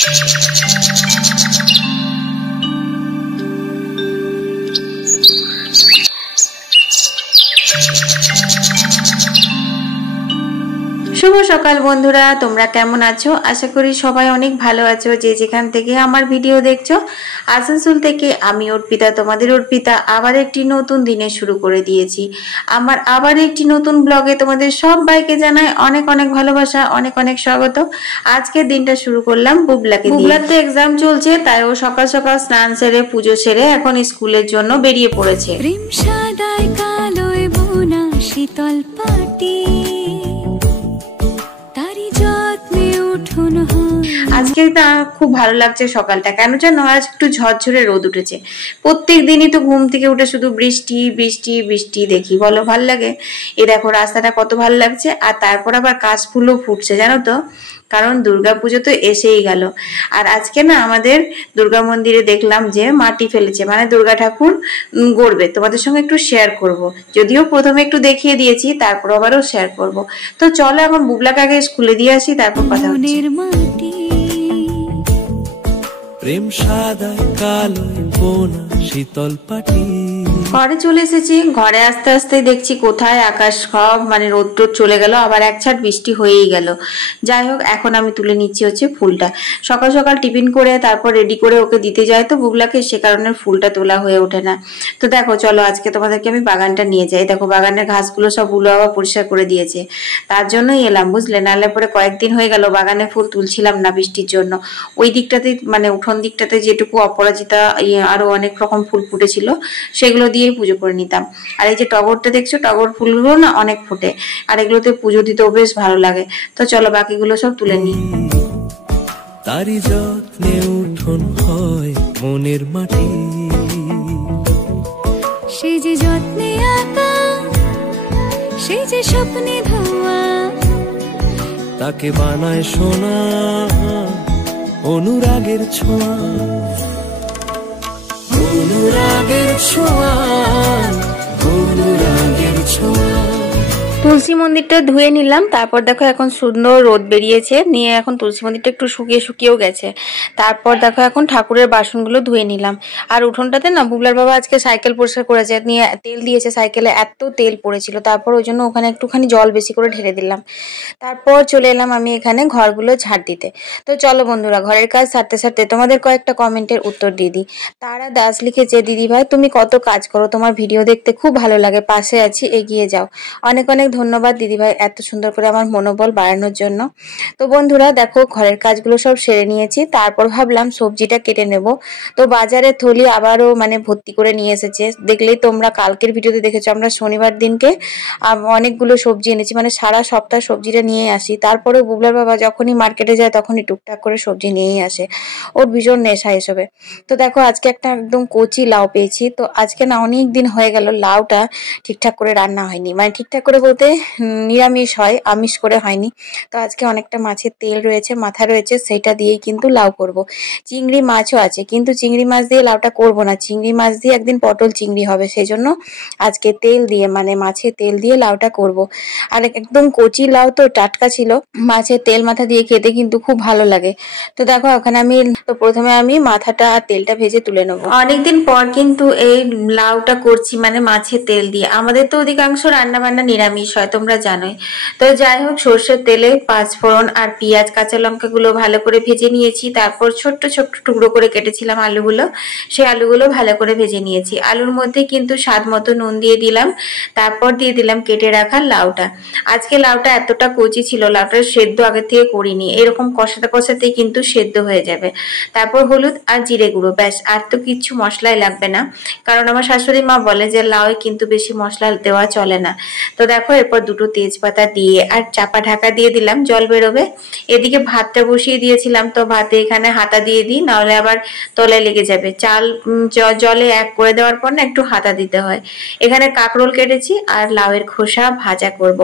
শুভ সকাল বন্ধুরা, তোমরা কেমন আছো? আশা করি সবাই অনেক ভালো আছো। যে যেখান থেকে আমার ভিডিও দেখছো, আসানসোল থেকে আমি অর্পিতা, তোমাদের অর্পিতা আবার একটি নতুন দিনে শুরু করে দিয়েছি। আমার আবার একটি নতুন ব্লগে তোমাদের সবাইকে জানাই অনেক অনেক ভালোবাসা, অনেক অনেক স্বাগত। আজকের দিনটা শুরু করলাম বুবলাকে দিয়ে। বুবলার তো এক্সাম চলছে, তাই ও সকাল সকাল স্নান সেরে পুজো সেরে এখন স্কুলের জন্য বেরিয়ে পড়েছে। শীতল পাটি আজকে তা খুব ভালো লাগছে সকালটা, কেন জানো? আজ একটু ঝরঝরে রোদ উঠেছে। প্রত্যেক দিনই তো ঘুম থেকে উঠে শুধু বৃষ্টি বৃষ্টি বৃষ্টি দেখি, বলো ভাল লাগে? এ দেখো রাস্তাটা কত ভালো লাগছে, আর তারপর আবার কাশফুলও ফুটছে, জানো তো, কারণ দুর্গাপুজো তো এসেই গেল। আর আজকে না আমাদের দুর্গা মন্দিরে দেখলাম যে মাটি ফেলেছে, মানে দুর্গা ঠাকুর গড়বে। তোমাদের সঙ্গে একটু শেয়ার করব, যদিও প্রথমে একটু দেখিয়ে দিয়েছি, তারপর আবারও শেয়ার করব। তো চলো এখন বুবলাকে আগে স্কুলে দিয়ে আসি, তারপর কথা হচ্ছে। প্রেম সাদা কালো বোনা শীতল পাটি। ঘরে চলে এসেছি। ঘরে আসতে আসতে দেখছি কোথায় আকাশ সব মানে রোদ টোদ চলে গেল, আবার এক ছাট বৃষ্টি হয়েই গেল। যাই হোক, এখন আমি তুলে নিচ্ছি হচ্ছে ফুলটা। সকাল সকাল টিফিন করে তারপর রেডি করে ওকে দিতে যায় তো বুবলাকে, সে কারণে ফুলটা তোলা হয়ে ওঠে না। তো দেখো চলো আজকে তোমাদেরকে আমি বাগানটা নিয়ে যাই। দেখো বাগানের ঘাসগুলো সব বুলো আবার পরিষ্কার করে দিয়েছে, তার জন্যই এলাম, বুঝলে? নাহলে পরে কয়েকদিন হয়ে গেল বাগানে ফুল তুলছিলাম না বৃষ্টির জন্য। ওই দিকটাতে মানে উঠোন দিকটাতে যেটুকু অপরাজিতা আরো অনেক রকম ফুল ফুটেছিল, সেগুলো দিয়েই পুজো করে নিতাম। আর এই যে টগরটা দেখছো, টগর ফুলগুলো না অনেক ফোটে, আর এগুলোতে পুজো দিতেও বেশ ভালো লাগে। তো চলো বাকিগুলো সব তুলে নিই। তারি যত্নে উঠোন হয় মনের মাটি, সেই যে যত্নে আঁকা, সেই যে স্বপ্নে ধোয়া, তাকে বানায় সোনা অনুরাগের ছোঁয়া, অনুরাগের ছোঁয়া, অনুরাগের ছোঁয়া। তুলসী মন্দিরটা ধুয়ে নিলাম, তারপর দেখো এখন সুন্দর রোদ বেরিয়েছে, নিয়ে এখন তুলসী মন্দিরটা একটু শুকিয়েও গেছে। তারপর দেখো এখন ঠাকুরের বাসনগুলো ধুয়ে নিলাম। আর উঠোনটাতে না বুবলার বাবা আজকে সাইকেল পরিষ্কার করেছে, নিয়ে তেল দিয়েছে সাইকেলে, এত তেল পড়েছিল, তারপর ওই জন্য ওখানে একটুখানি জল বেশি করে ঢেলে দিলাম। তারপর চলে এলাম আমি এখানে ঘরগুলো ঝাড় দিতে। তো চলো বন্ধুরা, ঘরের কাজ সারতে সারতে তোমাদের কয়েকটা কমেন্টের উত্তর দিয়ে দিই। তারা দাস লিখেছে, দিদি ভাই তুমি কত কাজ করো, তোমার ভিডিও দেখতে খুব ভালো লাগে, পাশে আছি, এগিয়ে যাও। অনেক অনেক ধন্যবাদ দিদিভাই এত সুন্দর করে আমার মনোবল বাড়ানোর জন্য। তো বন্ধুরা দেখো ঘরের কাজগুলো সব সেরে নিয়েছি, তারপর ভাবলাম সবজিটা কেটে নেব। তো বাজারে থলি আবারও মানে ভর্তি করে নিয়ে এসেছে, দেখলেই তোমরা কালকের ভিডিওতে দেখেছো আমরা শনিবার দিনকে অনেকগুলো সবজি এনেছি, মানে সারা সপ্তাহ সবজিটা নিয়ে আসি। তারপরে বুবলার বাবা যখনই মার্কেটে যায় তখনই টুকটাক করে সবজি নিয়েই আসে, ওর ভীষণ নেশা এসবে। তো দেখো আজকে একটা একদম কচি লাউ পেয়েছি। তো আজকে না অনেক দিন হয়ে গেল লাউটা ঠিকঠাক করে রান্না হয়নি, মানে ঠিকঠাক করে বলতে নিরামিষ হয়, আমিষ করে হয়নি। তো আজকে অনেকটা মাছের তেল রয়েছে, মাথা রয়েছে, সেটা দিয়েই কিন্তু লাউ করব। চিংড়ি মাছও আছে, কিন্তু চিংড়ি মাছ দিয়ে লাউটা করব না, চিংড়ি মাছ দিয়ে একদিন পটল চিংড়ি হবে, সেই জন্য আজকে তেল দিয়ে মানে মাছের তেল দিয়ে লাউটা করব। আর একদম কচি লাউ তো টাটকা ছিল, মাছের তেল মাথা দিয়ে খেতে কিন্তু খুব ভালো লাগে। তো দেখো ওখানে আমি প্রথমে আমি মাথাটা আর তেলটা ভেজে তুলে নেবো। অনেকদিন পর কিন্তু এই লাউটা করছি মানে মাছের তেল দিয়ে। আমাদের তো অধিকাংশ রান্না বান্না নিরামিষ হয়, তোমরা জানোই। তো যাই হোক, সর্ষের তেলে পাঁচফোড়ন আর পেঁয়াজ কাঁচা লঙ্কা গুলো ভালো করে ভেজে নিয়েছি। তারপর ছোট্ট ছোট্ট টুকরো করে কেটেছিলাম আলুগুলো, সেই আলুগুলো ভালো করে ভেজে নিয়েছি। আলুর মধ্যে কিন্তু স্বাদ মতো নুন দিয়ে দিলাম, তারপর দিয়ে দিলাম কেটে রাখা লাউটা। আজকে লাউটা এতটা কচি ছিল, লাউটা সেদ্ধ আগে থেকে করিনি, এরকম কষাতে কষাতেই কিন্তু সেদ্ধ হয়ে যাবে। তারপর হলুদ আর জিরে গুঁড়ো, ব্যাস, আর তো কিচ্ছু মশলাই লাগবে না, কারণ আমার শাশুড়ি মা বলে যে লাউয়ে কিন্তু বেশি মশলা দেওয়া চলে না। তো দেখো এরপর দুটো তেজপাতা দিয়ে আর চাপা ঢাকা দিয়ে দিলাম, জল বেরোবে। এদিকে ভাতটা বসিয়ে দিয়েছিলাম, তো ভাতে এখানে হাতা দিয়ে দিই, নাহলে আবার তলায় লেগে যাবে। চাল জলে এক করে দেওয়ার পর না একটু হাতা দিতে হয়। এখানে কাঁকরোল কেটেছি আর লাউয়ের খোসা ভাজা করব।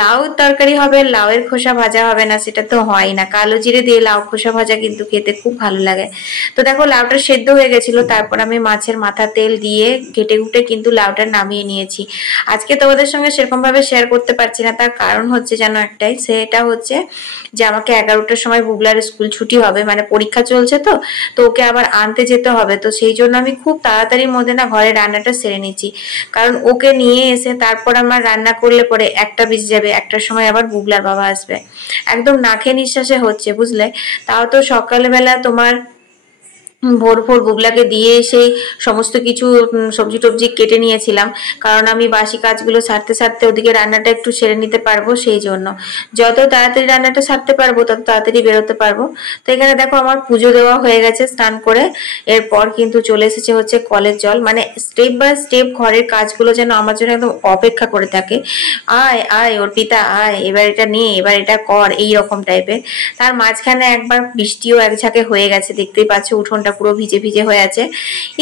লাউ তরকারি হবে, লাউয়ের খোসা ভাজা হবে না সেটা তো হয় না। কালো জিরে দিয়ে লাউ খোসা ভাজা কিন্তু খেতে খুব ভালো লাগে। তো দেখো লাউটা সেদ্ধ হয়ে গেছিল, তারপর আমি মাছের মাথা তেল দিয়ে ঘেটে ঘুটে কিন্তু লাউটা নামিয়ে নিয়েছি। আজকে তোমাদের সঙ্গে সেরকম ভাবে শেয়ার করতে পারছি না, তার কারণ হচ্ছে যেন একটাই, সেটা হচ্ছে যে আমাকে 11টার সময় বুবলার স্কুল ছুটি হবে, মানে পরীক্ষা চলছে, তো ওকে আবার আনতে যেতে হবে। তো সেই জন্য আমি খুব তাড়াতাড়ির মধ্যে না ঘরে রান্নাটা সেরে নিচ্ছি, কারণ ওকে নিয়ে এসে তারপর আমার রান্না করলে পরে 1টা বেজে যাবে, 1টার সময় আবার বুবলার বাবা আসবে। একদম না খেয়ে নিঃশ্বাসে হচ্ছে, বুঝলে। তাও তো সকালবেলা তোমার ভোর ভোর বুবলাকে দিয়ে সেই সমস্ত কিছু সবজি টবজি কেটে নিয়েছিলাম, কারণ আমি বাসি কাজগুলো সারতে সারতে ওদিকে রান্নাটা একটু সেরে নিতে পারবো। সেই জন্য যত তাড়াতাড়ি রান্নাটা সারতে পারবো তত তাড়াতাড়ি বেরোতে পারবো। তো এখানে দেখো আমার পুজো দেওয়া হয়ে গেছে স্নান করে। এরপর কিন্তু চলে এসেছে হচ্ছে কলের জল, মানে স্টেপ বাই স্টেপ ঘরের কাজগুলো যেন আমার জন্য একদম অপেক্ষা করে থাকে। আয় আয় অর্পিতা আয়, এবার এটা নে, এবার এটা কর, এই রকম টাইপের। তার মাঝখানে একবার বৃষ্টিও এক ঝাঁকে হয়ে গেছে, দেখতেই পাচ্ছ উঠোনটা পুরো ভিজে ভিজে হয়ে আছে।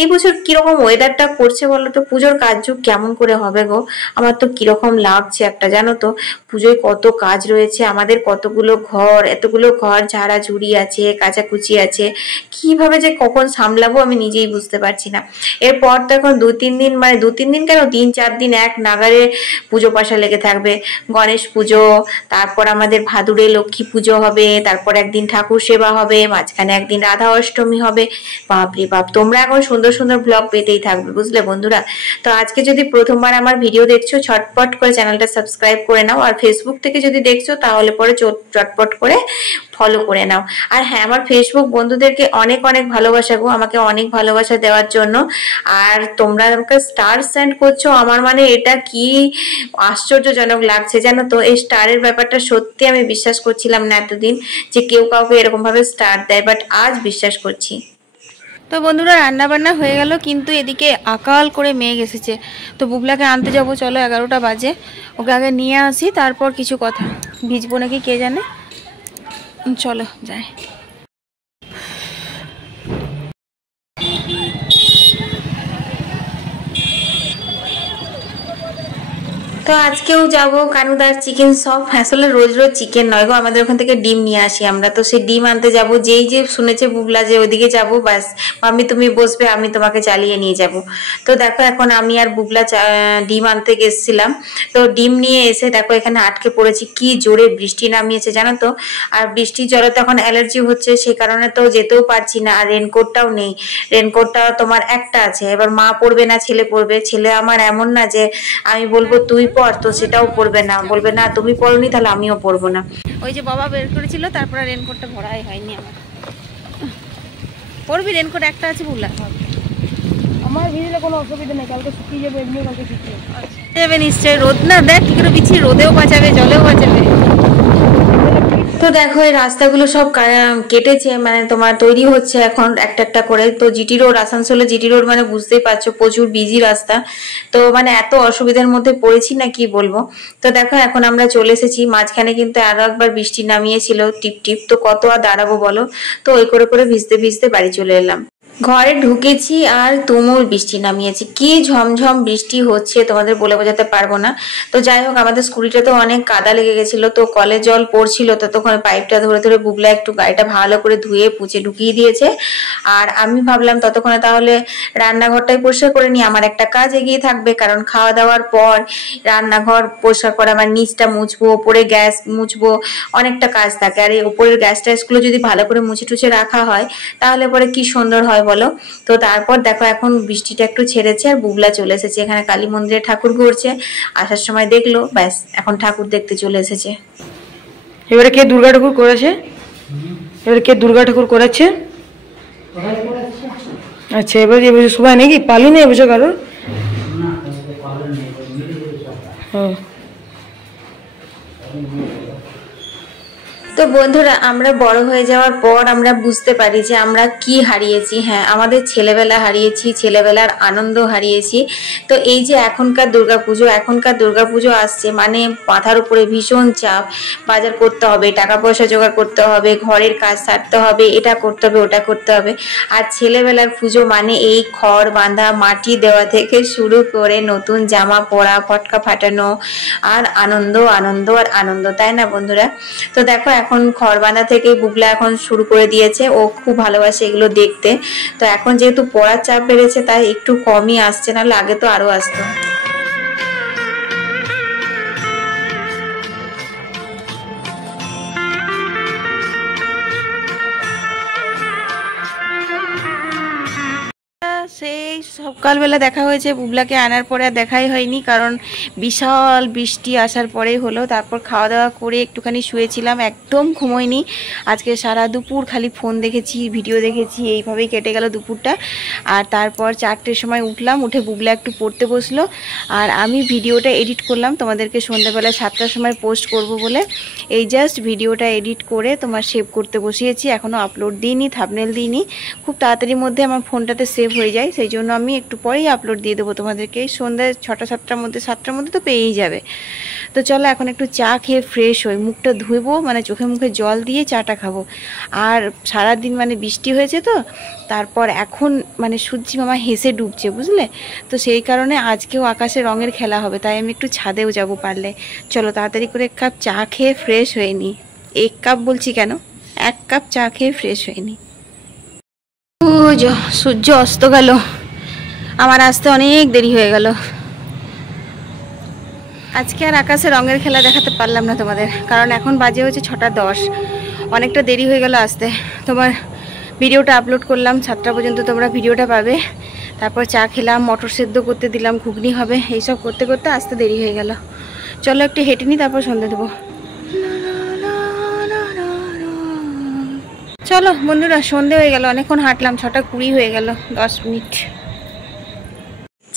এই বছর কিরকম ওয়েদারটা করছে বলো তো, পুজোর কাজ কেমন করে হবে গো? আমার তো কিরকম লাগছে একটা, জানো তো, পুজোয় কত কাজ রয়েছে আমাদের, কতগুলো ঘর, এতগুলো ঘর ঝাড়াঝুড়ি আছে, কাচাকুচি আছে, কিভাবে যে কখন সামলাবো আমি নিজেই বুঝতে পারছি না। এরপর তো এখন 2-3 দিন, মানে 2-3 দিন কেন, 3-4 দিন এক নাগারে পুজো পাশা লেগে থাকবে। গণেশ পুজো, তারপর আমাদের ভাদুরে লক্ষ্মী পুজো হবে, তারপর একদিন ঠাকুর সেবা হবে, মাঝখানে একদিন রাধা অষ্টমী হবে। বাপরে বাপ, তোমরা এখন সুন্দর সুন্দর ব্লগ পেতেই থাকবে, বুঝলে বন্ধুরা। তো আজকে যদি প্রথমবার আমার ভিডিও দেখছো, ছটপট করে চ্যানেলটা সাবস্ক্রাইব করে নাও, আর ফেসবুক থেকে যদি দেখছো তাহলে পরে চটপট করে ফলো করে নাও। আর হ্যাঁ, আমার ফেসবুক বন্ধুদেরকে অনেক অনেক ভালোবাসা গো, আমাকে অনেক ভালোবাসা দেওয়ার জন্য। আর তোমরা আমাকে স্টার সেন্ড করছো, আমার মানে এটা কি আশ্চর্যজনক লাগছে, জানো তো। এই স্টারের ব্যাপারটা সত্যি আমি বিশ্বাস করছিলাম না এতদিন, যে কেউ কাউকে এরকম ভাবে স্টার দেয়, বাট আজ বিশ্বাস করছি। তো বন্ধুরা, রান্না বান্না হয়ে গেল, কিন্তু এদিকে আকাল করে মেঘ এসেছে। তো বুবলাকে আনতে যাবো, চলো 11টা বাজে, ওকে আগে নিয়ে আসি, তারপর কিছু কথা। ভিজবো নাকি কে জানে, চলো যাই। তো আজকেও যাব কানুদার চিকেন শপ। আসলে রোজ রোজ চিকেন নয় গো, আমাদের ওখান থেকে ডিম নিয়ে আসি আমরা, তো সেই ডিম আনতে যাব। যেই যে শুনেছে বুবলা যে ওদিকে যাব, বাস মাম্মি তুমি বসবে, আমি তোমাকে চালিয়ে নিয়ে যাব। তো দেখো এখন আমি আর বুবলা ডিম আনতে গেছিলাম। তো ডিম নিয়ে এসে দেখো এখানে আটকে পড়েছি, কি জোরে বৃষ্টি নামিয়েছে জানো তো। আর বৃষ্টির জলে তো এখন অ্যালার্জি হচ্ছে, সেই কারণে তো যেতেও পারছি না। আর রেনকোটটাও নেই, রেনকোটটা তোমার একটা আছে, এবার মা পড়বে না ছেলে পড়বে। ছেলে আমার এমন না যে আমি বলবো তুই পর, তো সেটাও পড়বে না, বলবে না তুমি পড়নি তাহলে আমিও পড়বো না। ওই যে বাবা বের করেছিল, তারপরে রেনকোটটা ভরাই হয়নি আমার। পড়বি, রেনকোট একটা আছে বুবলা। আমার ভিজলে কোনো অসুবিধা নেই, কালকে শুকিয়ে যাবে, এমনিও কালকে শুকিয়ে যাবে নিশ্চয়ই। রোদ না, দেখ কি করে বিছিয়ে, রোদেও বাঁচাবে জলেও বাঁচাবে। তো দেখো এই রাস্তাগুলো সব কেটেছে, মানে তোমার তৈরি হচ্ছে এখন একটা একটা করে। তো জিটি রোড, আসানসোলে জিটি রোড মানে বুঝতেই পারছো প্রচুর বিজি রাস্তা। তো মানে এত অসুবিধার মধ্যে পড়েছি না কি বলবো। তো দেখো এখন আমরা চলে এসেছি, মাঝখানে কিন্তু আরো একবার বৃষ্টি নামিয়েছিল টিপ টিপ, তো কত আর দাঁড়াবো বলো। তো ওই করে করে ভিজতে ভিজতে বাড়ি চলে এলাম। ঘরে ঢুকেছি আর তুমুল বৃষ্টি নামিয়েছি, কি ঝমঝম বৃষ্টি হচ্ছে তোমাদের বলে বোঝাতে পারবো না। তো যাই হোক, আমাদের স্কুটিটাতেও অনেক কাদা লেগে গেছিল, তো কলে জল পড়ছিল, ততক্ষণ পাইপটা ধরে ধরে বুবলা একটু গাড়িটা ভালো করে ধুয়ে পুছে ঢুকিয়ে দিয়েছে। আর আমি ভাবলাম ততক্ষণে তাহলে রান্নাঘরটাই পরিষ্কার করে নিই, আমার একটা কাজ এগিয়ে থাকবে, কারণ খাওয়া দাওয়ার পর রান্নাঘর পরিষ্কার করে আমার নিচটা মুছবো, ওপরে গ্যাস মুছবো, অনেকটা কাজ থাকে। আর এই ওপরের গ্যাস ট্যাসগুলো যদি ভালো করে মুছে টুছে রাখা হয় তাহলে পরে কি সুন্দর হয় বলো। তো তারপর দেখো এখন বৃষ্টিটা একটু ছেড়েছে, আর বুবলা চলে এসেছে এখানে কালী মন্দিরে ঠাকুর ঘুরছে। আসার সময় দেখলো, ব্যাস এখন ঠাকুর দেখতে চলে এসেছে। এবারে কে দুর্গা ঠাকুর করেছে? এবারে কে দুর্গা ঠাকুর করেছে? আচ্ছা, এবার এবছর সবাই নাকি পালি না এবছর কারোর? হ্যাঁ। তো বন্ধুরা, আমরা বড় হয়ে যাওয়ার পর আমরা বুঝতে পারি যে আমরা কি হারিয়েছি। হ্যাঁ, আমাদের ছেলেবেলা হারিয়েছি, ছেলেবেলার আনন্দ হারিয়েছি। তো এই যে এখনকার দুর্গাপুজো আসছে, মানে মাথার উপরে ভীষণ চাপ, বাজার করতে হবে, টাকা পয়সা জোগাড় করতে হবে, ঘরের কাজ সারতে হবে, এটা করতে হবে ওটা করতে হবে। আর ছেলেবেলার পুজো মানে এই খড় বাঁধা, মাটি দেওয়া থেকে শুরু করে নতুন জামা পরা, ফটকা ফাটানো, আর আনন্দ আনন্দ আর আনন্দ, তাই না বন্ধুরা? তো দেখো এখন খড় বাঁধা থেকে বুবলা এখন শুরু করে দিয়েছে, ও খুব ভালোবাসে এগুলো দেখতে। তো এখন যেহেতু পড়ার চাপ বেড়েছে তাই একটু কমই আসছে, নাহলে আগে তো আরো আসতো। সেই সকালবেলা দেখা হয়েছে, বুবলাকে আনার পরে আর দেখাই হয়নি, কারণ বিশাল বৃষ্টি আসার পরেই হলো। তারপর খাওয়া দাওয়া করে একটুখানি শুয়েছিলাম, একদম ঘুমোইনি। আজকে সারা দুপুর খালি ফোন দেখেছি, ভিডিও দেখেছি, এইভাবেই কেটে গেল দুপুরটা। আর তারপর 4টের সময় উঠলাম, উঠে বুবলা একটু পড়তে বসলো, আর আমি ভিডিওটা এডিট করলাম তোমাদেরকে সন্ধ্যাবেলা 7টার সময় পোস্ট করব বলে। এই জাস্ট ভিডিওটা এডিট করে তোমার সেভ করতে বসিয়েছি, এখনও আপলোড দিইনি, থাম্বনেল দিইনি। খুব তাড়াতাড়ির মধ্যে আমার ফোনটাতে সেভ হয়ে যায়, সেই জন্য আমি একটু পরেই আপলোড দিয়ে দেবো তোমাদেরকে। এই সন্ধ্যায় 6টা-7টার মধ্যে, 7টার মধ্যে তো পেয়েই যাবে। তো চলো এখন একটু চা খেয়ে ফ্রেশ হই, মুখটা ধুবো, মানে চোখে মুখে জল দিয়ে চাটা খাবো। আর সারাদিন মানে বৃষ্টি হয়েছে তো, তারপর এখন মানে সূর্যি মামা হেসে ডুবছে, বুঝলে তো, সেই কারণে আজকেও আকাশে রঙের খেলা হবে, তাই আমি একটু ছাদেও যাব পারলে। চলো তাড়াতাড়ি করে 1 কাপ চা খেয়ে ফ্রেশ হয়ে নিই। 1 কাপ বলছি কেন, 1 কাপ চা খেয়ে ফ্রেশ হয়ে নিই। সূর্য অস্ত গেল, আমার আসতে অনেক দেরি হয়ে গেল। আজকে আর আকাশে রঙের খেলা দেখাতে পারলাম না তোমাদের, কারণ এখন বাজে হচ্ছে 6টা 10, অনেকটা দেরি হয়ে গেল আসতে। তোমার ভিডিওটা আপলোড করলাম 7টা পর্যন্ত, তোমরা ভিডিওটা পাবে। তারপর চা খেলাম, মটর সেদ্ধ করতে দিলাম, ঘুগনি হবে, এইসব করতে করতে আসতে দেরি হয়ে গেল। চলো একটু হেঁটে নিই, তারপর সন্ধে দেবো। চলো বন্ধুরা, সন্ধে হয়ে গেল, অনেকক্ষণ হাঁটলাম, 6টা 20 হয়ে গেল, 10 মিনিট।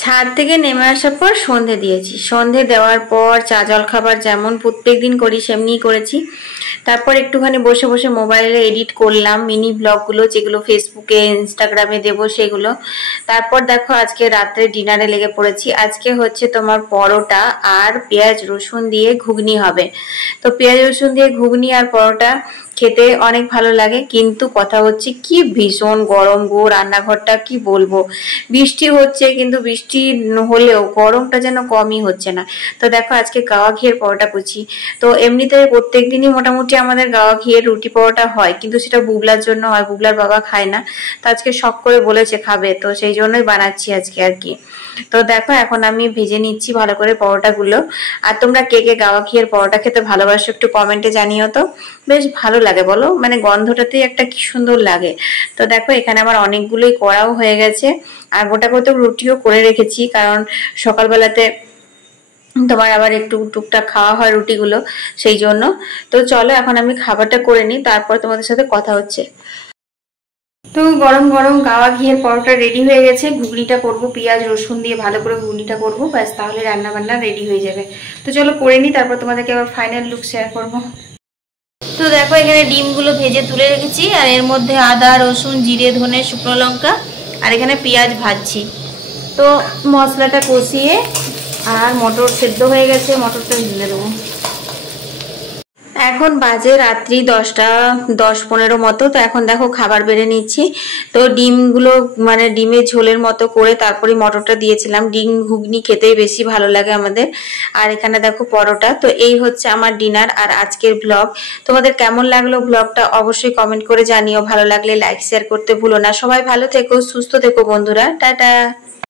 ছাদ থেকে নেমে আসার পর সন্ধে দিয়েছি, সন্ধে দেওয়ার পর চা জল খাবার যেমন প্রত্যেক দিন করি সেমনিই করেছি। তারপর একটুখানি বসে বসে মোবাইলে এডিট করলাম মিনি ব্লগগুলো, যেগুলো ফেসবুকে ইনস্টাগ্রামে দেবো সেগুলো। তারপর দেখো আজকে রাত্রে ডিনারে লেগে পড়েছি। আজকে হচ্ছে তোমার পরোটা আর পেঁয়াজ রসুন দিয়ে ঘুগনি হবে। তো পেঁয়াজ রসুন দিয়ে ঘুগনি আর পরোটা খেতে অনেক ভালো লাগে, কিন্তু কথা হচ্ছে কি ভীষণ গরম গো, রান্নাঘরটা কি বলবো। বৃষ্টি হচ্ছে, কিন্তু বৃষ্টি হলেও গরমটা যেন কমই হচ্ছে না। তো দেখো আজকে গাওয়া ঘিয়ের পরোটা করছি। তো এমনিতে প্রত্যেক দিনই মোটামুটি আমাদের গাওয়া ঘিয়ের রুটি পরোটা হয়, কিন্তু সেটা বুবলার জন্য হয়, বুবলার বাবা খায় না। তো আজকে শখ করে বলেছে খাবে, তো সেই জন্যই বানাচ্ছি আজকে আর কি। তো দেখো এখন আমি ভেজে নিচ্ছি ভালো করে পরোটাগুলো। আর তোমরা কে কে গাওয়া ঘিয়ের পরোটা খেতে ভালোবাসো একটু কমেন্টে জানিও তো, বেশ ভালো লাগে বলো, মানে গন্ধটাতেই একটা কি সুন্দর লাগে। তো দেখো এখানে আমার অনেকগুলোই করাও হয়ে গেছে, আর গোটা কত রুটিও করে রেখেছি, কারণ সকালবেলাতে তোমার আবার একটু টুকটাক খাওয়া হয় রুটিগুলো, সেই জন্য। তো চলো এখন আমি খাবারটা করে নিই, তারপর তোমাদের সাথে কথা হচ্ছে। তো গরম গরম গাওয়া ঘিয়ের পরোটা রেডি হয়ে গেছে, ঘুগনিটা করবো পেঁয়াজ রসুন দিয়ে, ভালো করে ঘুগনিটা করবো, ব্যাস তাহলে রান্না বান্না রেডি হয়ে যাবে। তো চলো করে নিই, তারপর তোমাদেরকে আবার ফাইনাল লুক শেয়ার করবো। তো দেখো এখানে ডিমগুলো ভেজে তুলে রেখেছি, আর এর মধ্যে আদা রসুন জিরে ধনে শুকনো লঙ্কা, আর এখানে পেঁয়াজ ভাজছি। তো মশলাটা কষিয়ে, আর মটর সেদ্ধ হয়ে গেছে, মটরটা ঢেলে দেবো। এখন বাজে রাত্রি 10টা 10-15 মতো। তো এখন দেখো খাবার বেড়ে নিচ্ছি। তো ডিমগুলো মানে ডিমের ঝোলের মতো করে তারপরে মটরটা দিয়েছিলাম। ডিম ঘুগনি খেতেই বেশি ভালো লাগে আমাদের। আর এখানে দেখো পরোটা। তো এই হচ্ছে আমার ডিনার আর আজকের ব্লগ। তোমাদের কেমন লাগলো ব্লগটা অবশ্যই কমেন্ট করে জানিও, ভালো লাগলে লাইক শেয়ার করতে ভুলো না। সবাই ভালো থেকো, সুস্থ থেকো বন্ধুরা, টাটা।